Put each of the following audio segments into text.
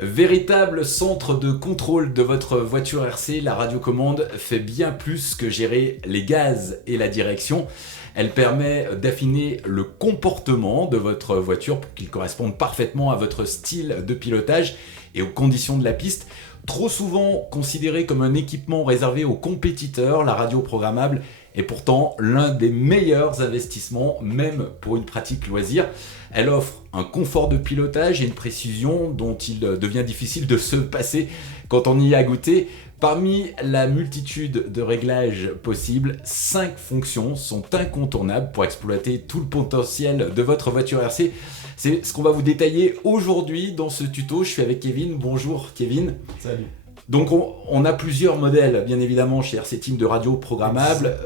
Véritable centre de contrôle de votre voiture RC, la radiocommande fait bien plus que gérer les gaz et la direction. Elle permet d'affiner le comportement de votre voiture pour qu'il corresponde parfaitement à votre style de pilotage et aux conditions de la piste. Trop souvent considérée comme un équipement réservé aux compétiteurs, la radio programmable est pourtant l'un des meilleurs investissements, même pour une pratique loisir. Elle offre un confort de pilotage et une précision dont il devient difficile de se passer quand on y a goûté. Parmi la multitude de réglages possibles, 5 fonctions sont incontournables pour exploiter tout le potentiel de votre voiture RC. C'est ce qu'on va vous détailler aujourd'hui dans ce tuto. Je suis avec Kevin. Bonjour Kevin. Salut. Donc on a plusieurs modèles, bien évidemment, chez RC Team de radio programmable,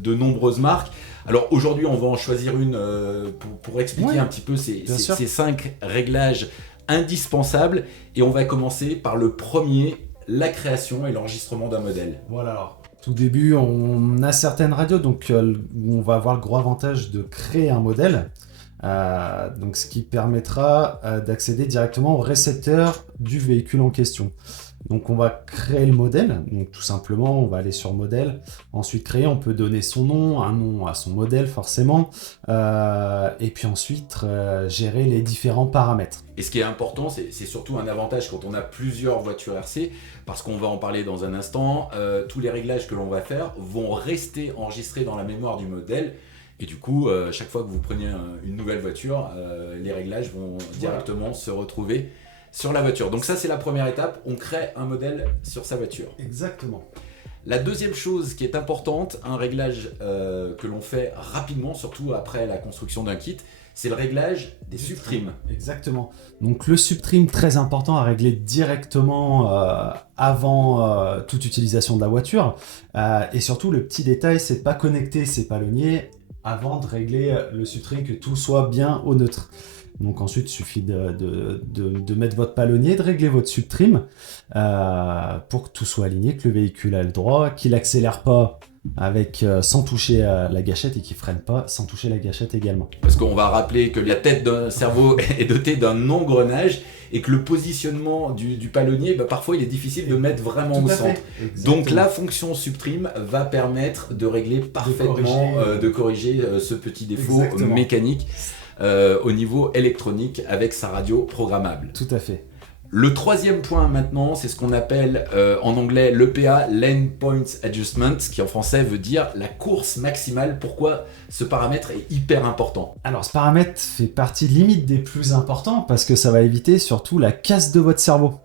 de nombreuses marques. Alors aujourd'hui, on va en choisir une pour expliquer un petit peu ces 5 réglages indispensables. Et on va commencer par le premier, la création et l'enregistrement d'un modèle. Voilà, alors tout début, on a certaines radios donc, où on va avoir le gros avantage de créer un modèle. Donc, ce qui permettra d'accéder directement au récepteur du véhicule en question. Donc on va créer le modèle, donc tout simplement on va aller sur modèle, ensuite créer, on peut donner son nom, un nom à son modèle forcément, et puis ensuite gérer les différents paramètres. Et ce qui est important, c'est surtout un avantage quand on a plusieurs voitures RC, parce qu'on va en parler dans un instant, tous les réglages que l'on va faire vont rester enregistrés dans la mémoire du modèle. Et du coup, chaque fois que vous prenez une nouvelle voiture, les réglages vont directement se retrouver sur la voiture. Donc ça, c'est la première étape, on crée un modèle sur sa voiture. Exactement. La deuxième chose qui est importante, un réglage que l'on fait rapidement, surtout après la construction d'un kit, c'est le réglage des subtrims. Exactement. Donc le subtrim, très important à régler directement avant toute utilisation de la voiture. Et surtout, le petit détail, c'est de pas connecter ses palonniers avant de régler le subtrim, que tout soit bien au neutre. Donc ensuite, il suffit de mettre votre palonnier, de régler votre subtrim pour que tout soit aligné, que le véhicule a le droit, qu'il n'accélère pas sans toucher la gâchette et qu'il ne freine pas sans toucher la gâchette également. Parce qu'on va rappeler que la tête d'un cerveau est dotée d'un engrenage et que le positionnement du palonnier, parfois il est difficile de mettre vraiment au centre. Donc la fonction subtrim va permettre de régler parfaitement, de corriger ce petit défaut mécanique. Au niveau électronique avec sa radio programmable. Tout à fait. Le troisième point maintenant, c'est ce qu'on appelle en anglais l'EPA, Lane Point Adjustment, qui en français veut dire la course maximale. Pourquoi ce paramètre est hyper important? Alors ce paramètre fait partie limite des plus importants parce que ça va éviter surtout la casse de votre cerveau.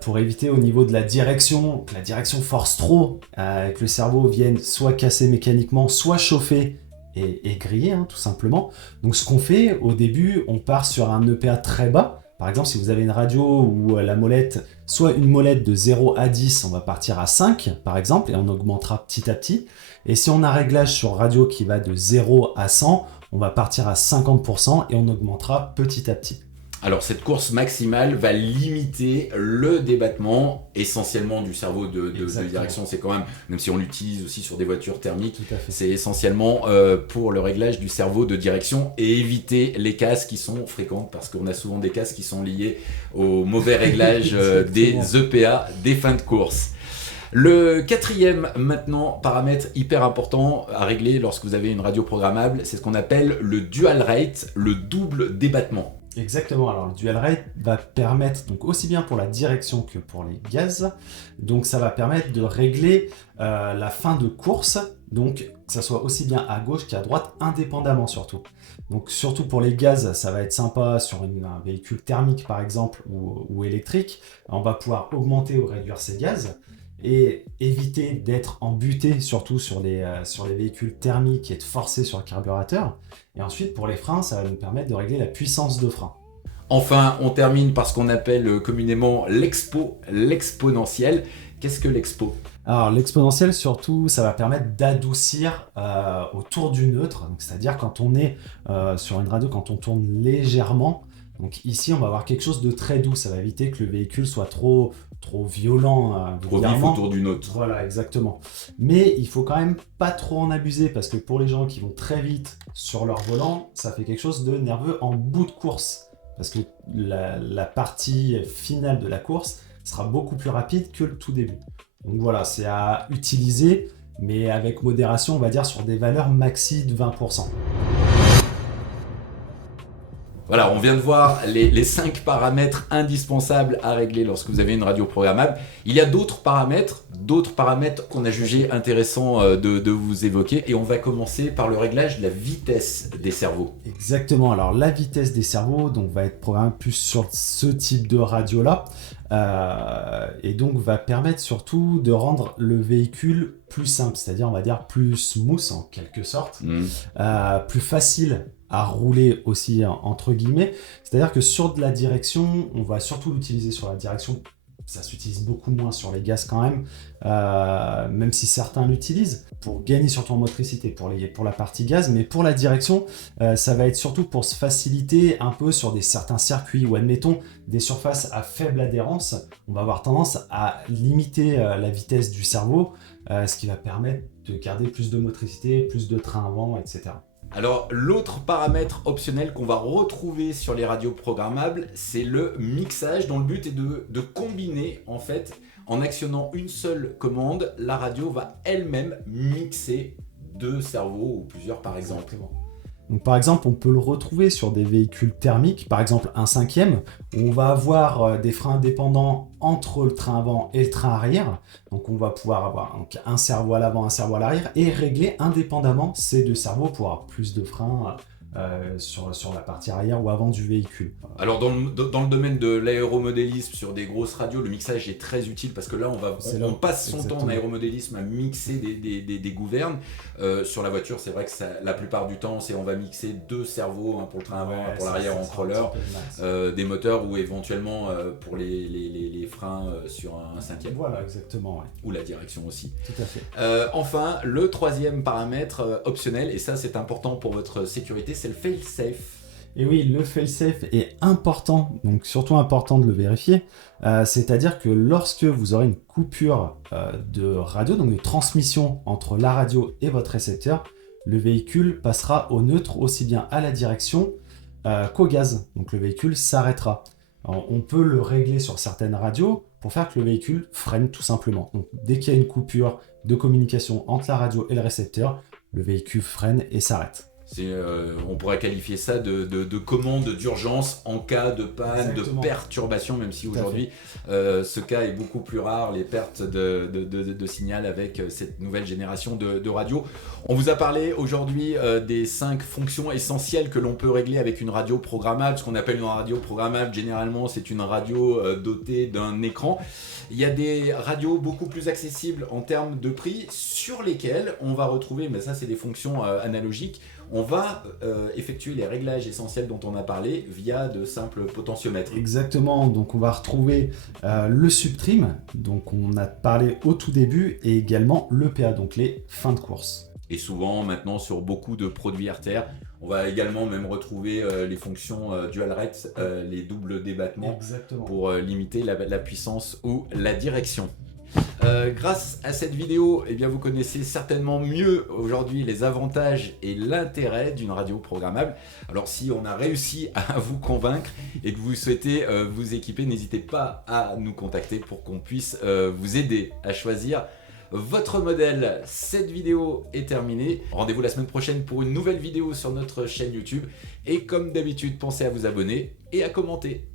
Pour éviter au niveau de la direction, que la direction force trop, que le cerveau vienne soit casser mécaniquement, soit chauffer et griller, tout simplement. Donc ce qu'on fait au début, on part sur un EPA très bas. Par exemple, si vous avez une radio où la molette, soit une molette de 0 à 10, on va partir à 5 par exemple, et on augmentera petit à petit. Et si on a un réglage sur radio qui va de 0 à 100, on va partir à 50% et on augmentera petit à petit. Alors cette course maximale va limiter le débattement essentiellement du cerveau de direction. C'est quand même si on l'utilise aussi sur des voitures thermiques, c'est essentiellement pour le réglage du cerveau de direction et éviter les casses qui sont fréquentes parce qu'on a souvent des casses qui sont liées au mauvais réglage des EPA, des fins de course. Le quatrième maintenant paramètre hyper important à régler lorsque vous avez une radio programmable, c'est ce qu'on appelle le dual rate, le double débattement. Exactement, alors le dual rate va permettre, donc aussi bien pour la direction que pour les gaz, donc ça va permettre de régler la fin de course, donc que ça soit aussi bien à gauche qu'à droite, indépendamment surtout. Donc surtout pour les gaz, ça va être sympa sur un véhicule thermique par exemple ou électrique, on va pouvoir augmenter ou réduire ces gaz et éviter d'être embuté surtout sur les véhicules thermiques et de forcer sur le carburateur. Et ensuite, pour les freins, ça va nous permettre de régler la puissance de frein. Enfin, on termine par ce qu'on appelle communément l'exponentiel. Qu'est-ce que l'expo? Alors, l'exponentiel, surtout, ça va permettre d'adoucir autour du neutre. Donc, c'est-à-dire quand on est sur une radio, quand on tourne légèrement, donc ici, on va avoir quelque chose de très doux. Ça va éviter que le véhicule soit trop violent. Trop vif autour du nôtre. Voilà, exactement. Mais il faut quand même pas trop en abuser parce que pour les gens qui vont très vite sur leur volant, ça fait quelque chose de nerveux en bout de course. parce que la partie finale de la course sera beaucoup plus rapide que le tout début. Donc voilà, c'est à utiliser, mais avec modération, on va dire sur des valeurs maxi de 20%. Voilà, on vient de voir les 5 paramètres indispensables à régler lorsque vous avez une radio programmable. Il y a d'autres paramètres qu'on a jugé intéressant de vous évoquer. Et on va commencer par le réglage de la vitesse des cerveaux. Exactement, alors la vitesse des cerveaux donc, va être programmée plus sur ce type de radio-là. Et donc va permettre surtout de rendre le véhicule plus simple, c'est-à-dire on va dire plus smooth en quelque sorte, plus facile à rouler aussi entre guillemets, c'est-à-dire que sur de la direction, on va surtout l'utiliser sur la direction, ça s'utilise beaucoup moins sur les gaz quand même, même si certains l'utilisent pour gagner surtout en motricité pour la partie gaz, mais pour la direction, ça va être surtout pour se faciliter un peu sur certains circuits ou admettons des surfaces à faible adhérence, on va avoir tendance à limiter la vitesse du cerveau, ce qui va permettre de garder plus de motricité, plus de train avant, etc. Alors, l'autre paramètre optionnel qu'on va retrouver sur les radios programmables, c'est le mixage, dont le but est de combiner, en fait, en actionnant une seule commande, la radio va elle-même mixer 2 cerveaux ou plusieurs par exemple. Exactement. Donc, par exemple, on peut le retrouver sur des véhicules thermiques, par exemple un 5e, où on va avoir des freins indépendants entre le train avant et le train arrière. Donc on va pouvoir avoir un cerveau à l'avant, un cerveau à l'arrière, et régler indépendamment ces 2 cerveaux pour avoir plus de freins sur la partie arrière ou avant du véhicule. Alors dans le domaine de l'aéromodélisme, sur des grosses radios, le mixage est très utile parce que là on passe son temps en aéromodélisme à mixer des gouvernes. Sur la voiture, c'est vrai que la plupart du temps, on va mixer 2 cerveaux, un pour le train avant, un pour l'arrière en crawler, des moteurs ou éventuellement pour les freins sur un 5e. Voilà, exactement. Ouais. Ou la direction aussi. Tout à fait. Enfin, le 3e paramètre optionnel, et ça c'est important pour votre sécurité, c'est le fail-safe. Et oui, le fail-safe est important, donc surtout important de le vérifier. C'est-à-dire que lorsque vous aurez une coupure de radio, donc de transmission entre la radio et votre récepteur, le véhicule passera au neutre aussi bien à la direction qu'au gaz. Donc le véhicule s'arrêtera. Alors, on peut le régler sur certaines radios pour faire que le véhicule freine tout simplement. Donc dès qu'il y a une coupure de communication entre la radio et le récepteur, le véhicule freine et s'arrête. On pourrait qualifier ça de commande d'urgence en cas de panne, exactement, de perturbation, même si aujourd'hui ce cas est beaucoup plus rare, les pertes de signal avec cette nouvelle génération de radio. On vous a parlé aujourd'hui des 5 fonctions essentielles que l'on peut régler avec une radio programmable. Ce qu'on appelle une radio programmable, généralement, c'est une radio dotée d'un écran. Il y a des radios beaucoup plus accessibles en termes de prix sur lesquelles on va retrouver, mais ça c'est des fonctions analogiques, on va effectuer les réglages essentiels dont on a parlé via de simples potentiomètres. Exactement, donc on va retrouver le subtrim, donc on a parlé au tout début, et également le PA, donc les fins de course. Et souvent maintenant sur beaucoup de produits RTR, on va également même retrouver les fonctions dual rate, les doubles débattements. Exactement, pour limiter la puissance ou la direction. Grâce à cette vidéo, eh bien, vous connaissez certainement mieux aujourd'hui les avantages et l'intérêt d'une radio programmable. Alors si on a réussi à vous convaincre et que vous souhaitez vous équiper, n'hésitez pas à nous contacter pour qu'on puisse vous aider à choisir votre modèle. Cette vidéo est terminée. Rendez-vous la semaine prochaine pour une nouvelle vidéo sur notre chaîne YouTube. Et comme d'habitude, pensez à vous abonner et à commenter.